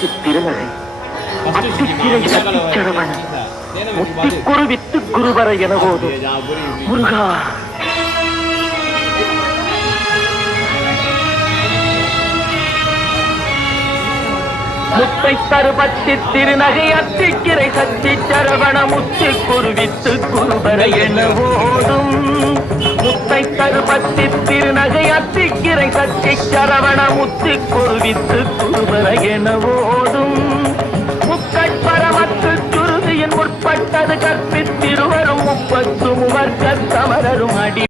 பட்டி திருநகை அத்திக்கிரை சத்திச்சரவண முத்திக்குரு வித்து குருவர என போது முருகா முத்தை தருபத்தி திருநகை அத்திக்கிரை சத்தி சரவண முத்தி குருவித்து குருபர என ஓடும் முத்தை தருபத்தி திருநகை அத்திக்கிரை சத்தி சரவண முத்தி குருவித்து குருபர என ஓடும் முக்கட்பரமத்து சுருதியின் முற்பட்டது கற்பித்திருவரும் முப்பத்து முவர்